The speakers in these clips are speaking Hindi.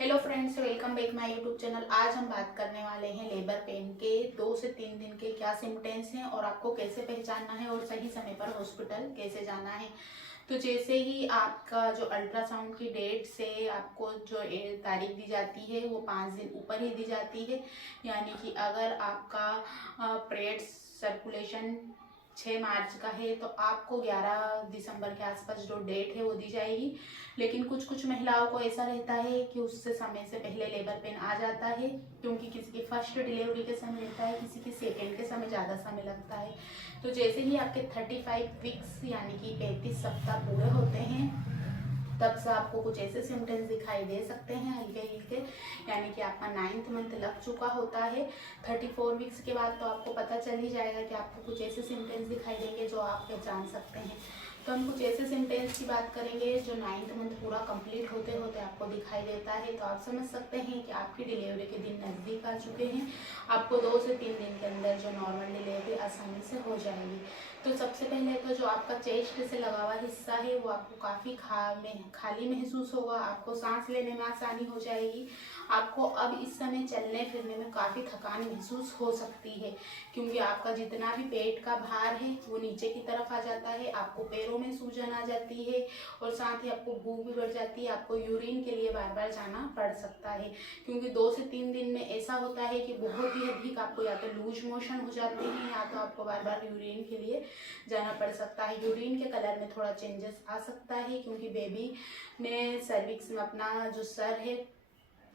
Hello friends, welcome back my YouTube channel. आज हम बात करने वाले हैं लेबर पेन के 2 से 3 दिन के क्या सिम्टम्स हैं और आपको कैसे पहचानना है और सही समय पर हॉस्पिटल कैसे जाना है। तो जैसे ही आपका जो अल्ट्रासाउंड की डेट से आपको जो तारीख दी जाती है वो 5 दिन ऊपर ही दी जाती है। यानी कि अगर आपका पीरियड सर्कुलेशन 6 मार्च का है तो आपको 11 दिसंबर के आसपास जो डेट है वो दी जाएगी। लेकिन कुछ कुछ महिलाओं को ऐसा रहता है कि उससे समय से पहले लेबर पेन आ जाता है, क्योंकि किसी की फर्स्ट डिलीवरी के समय लगता है, किसी की सेकेंड के समय ज़्यादा समय लगता है। तो जैसे ही आपके 35 वीक्स यानी कि 35 सप्ताह पूरे होते हैं तब से आपको कुछ ऐसे सिम्टम्स दिखाई दे सकते हैं हल्के हल्के, यानी कि आपका 9th मंथ लग चुका होता है। 34 वीक्स के बाद तो आपको पता चल ही जाएगा कि आपको कुछ ऐसे सिम्टम्स दिखाई देंगे जो आप पहचान सकते हैं। तो हम कुछ ऐसे सिम्टम्स की बात करेंगे जो 9th मंथ पूरा कंप्लीट होते होते आपको दिखाई देता है। तो आप समझ सकते हैं कि आपकी डिलीवरी के दिन नज़दीक आ चुके हैं। आपको 2 से 3 दिन के अंदर जो नॉर्मल डिलीवरी आसानी से हो जाएगी। तो सबसे पहले तो जो आपका चेस्ट से लगा हुआ हिस्सा है वो आपको काफ़ी खाली महसूस होगा। आपको सांस लेने में आसानी हो जाएगी। आपको अब इस समय चलने फिरने में काफ़ी थकान महसूस हो सकती है, क्योंकि आपका जितना भी पेट का भार है वो नीचे की तरफ आ जाता है। आपको पैरों में सूजन आ जाती है और साथ ही आपको भूख भी बढ़ जाती है। आपको यूरिन के लिए बार बार जाना पड़ सकता है, क्योंकि 2 से 3 दिन में ऐसा होता है कि बहुत ही अधिक आपको या तो लूज मोशन हो जाते हैं या तो आपको बार बार यूरिन के लिए जाना पड़ सकता है। यूरिन के कलर में थोड़ा चेंजेस आ सकता है, क्योंकि बेबी ने सर्विक्स में अपना जो सर है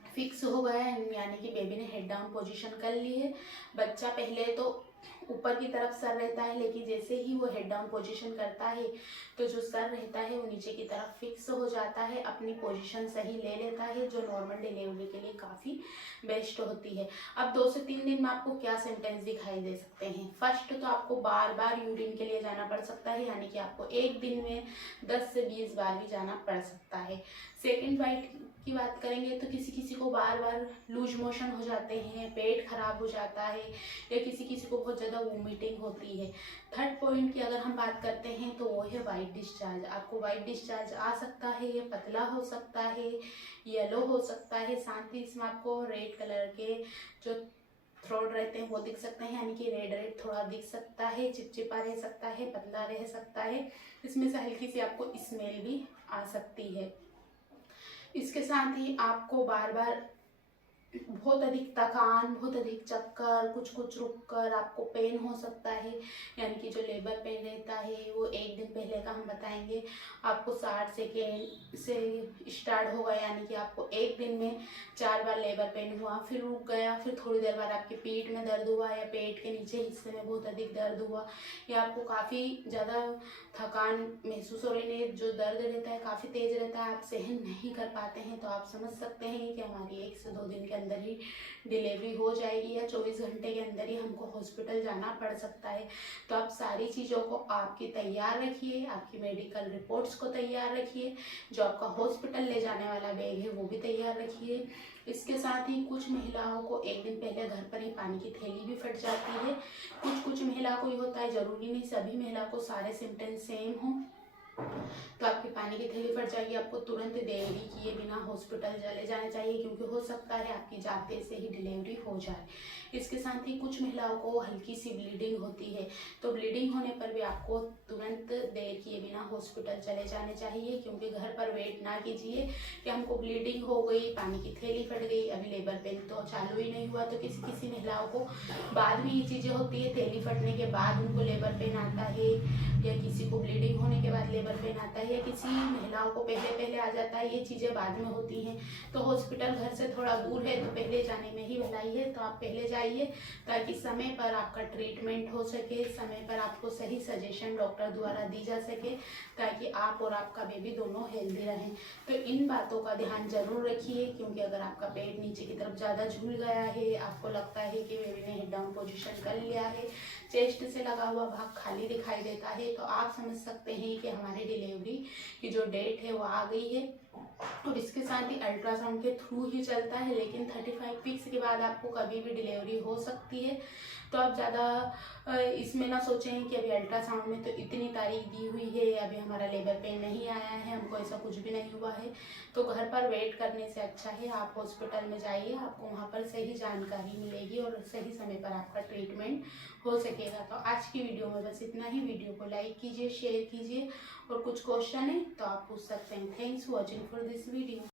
फिक्स हो गया है, यानी कि बेबी ने हेड डाउन पोजीशन कर ली है। बच्चा पहले तो ऊपर की तरफ सर रहता है, लेकिन जैसे ही वो हेड डाउन पोजीशन करता है तो जो सर रहता है वो नीचे की तरफ फिक्स हो जाता है, अपनी पोजीशन सही ले लेता है, जो नॉर्मल डिलीवरी के लिए काफ़ी बेस्ट होती है। अब 2 से 3 दिन में आपको क्या सिम्टम्स दिखाई दे सकते हैं। फर्स्ट तो आपको बार बार यूरिन के लिए जाना पड़ सकता है, यानी कि आपको एक दिन में 10 से 20 बार भी जाना पड़ सकता है। सेकेंड बाइट की बात करेंगे तो किसी किसी को बार बार लूज मोशन हो जाते हैं, पेट खराब हो जाता है, या किसी किसी को बहुत ज़्यादा वोमिटिंग होती है। थर्ड पॉइंट की अगर हम बात करते हैं तो वो है वाइट डिस्चार्ज। आपको वाइट डिस्चार्ज आ सकता है, ये पतला हो सकता है, येलो हो सकता है, साथ ही इसमें आपको रेड कलर के जो थ्रोड रहते हैं वो दिख सकते हैं, यानी कि रेड रेड थोड़ा दिख सकता है, चिपचिपा रह सकता है, पतला रह सकता है। इसमें से हल्की सी आपको स्मेल भी आ सकती है। इसके साथ ही आपको बार बार बहुत अधिक थकान, बहुत अधिक चक्कर, कुछ कुछ रुक कर आपको पेन हो सकता है, यानी कि जो लेबर पेन रहता है वो एक दिन पहले का हम बताएंगे। आपको 60 सेकेंड से स्टार्ट होगा, यानी कि आपको एक दिन में 4 बार लेबर पेन हुआ, फिर रुक गया, फिर थोड़ी देर बाद आपके पेट में दर्द हुआ या पेट के नीचे हिस्से में बहुत अधिक दर्द हुआ, या आपको काफ़ी ज़्यादा थकान महसूस हो रही है, जो दर्द रहता है काफ़ी तेज़ रहता है, आप सहन नहीं कर पाते हैं। तो आप समझ सकते हैं कि हमारी 1 से 2 दिन के अंदर ही डिलीवरी हो जाएगी, या 24 घंटे के अंदर ही हमको हॉस्पिटल जाना पड़ सकता है। तो आप सारी चीज़ों को आपकी तैयार रखिए, आपकी मेडिकल रिपोर्ट्स को तैयार रखिए, जो आपका हॉस्पिटल ले जाने वाला बैग है वो भी तैयार रखिए। इसके साथ ही कुछ महिलाओं को एक दिन पहले घर पर ही पानी की थैली भी फट जाती है। कुछ कुछ महिला को ही होता है, ज़रूरी नहीं सभी महिला को सारे सिम्टम्स सेम हों। तो आपकी पानी की थैली फट जाएगी, आपको तुरंत देरी किए बिना हॉस्पिटल चले जाना चाहिए, क्योंकि हो सकता है आपकी जाते से ही डिलीवरी हो जाए। इसके साथ ही कुछ महिलाओं को हल्की सी ब्लीडिंग होती है, तो ब्लीडिंग होने पर भी आपको तुरंत देर किए बिना हॉस्पिटल चले जाने चाहिए, क्योंकि घर पर वेट ना कीजिए कि हमको ब्लीडिंग हो गई, पानी की थैली फट गई, अभी लेबर पेन तो चालू ही नहीं हुआ। तो किसी किसी महिलाओं को बाद में ये चीज़ें होती है, थैली फटने के बाद उनको लेबर पेन आता है, या किसी को ब्लीडिंग होने के बाद लेबर पेन आता है, या किसी महिलाओं को पहले पहले आ जाता है, ये चीज़ें बाद में होती हैं। तो हॉस्पिटल घर से थोड़ा दूर है तो पहले जाने में ही भलाई है, तो आप पहले जाइए, ताकि समय पर आपका ट्रीटमेंट हो सके, समय पर आपको सही सजेशन डॉक्टर द्वारा दी जा सके, ताकि आप और आपका बेबी दोनों हेल्दी रहें। तो इन बातों का ध्यान जरूर रखिए, क्योंकि अगर आपका पेट नीचे की तरफ ज़्यादा झूल गया है, आपको लगता है कि बेबी ने हेड डाउन पोजीशन कर लिया है, चेस्ट से लगा हुआ भाग खाली दिखाई देता है, तो आप समझ सकते हैं कि हमारी डिलीवरी की जो डेट है वो आ गई है। और इसके साथ ही अल्ट्रासाउंड के थ्रू ही चलता है, लेकिन 35 वीक्स के बाद आपको कभी भी डिलीवरी हो सकती है। तो आप ज़्यादा इसमें ना सोचें कि अभी अल्ट्रासाउंड में तो इतनी तारीख दी हुई है, अभी हमारा लेबर पेन नहीं आया है, हमको ऐसा कुछ भी नहीं हुआ है। तो घर पर वेट करने से अच्छा है आप हॉस्पिटल में जाइए, आपको वहाँ पर सही जानकारी मिलेगी और सही समय पर आपका ट्रीटमेंट हो सकेगा। तो आज की वीडियो में बस इतना ही। वीडियो को लाइक कीजिए, शेयर कीजिए और कुछ क्वेश्चन है तो आप पूछ सकते हैं। Thanks for watching for this video.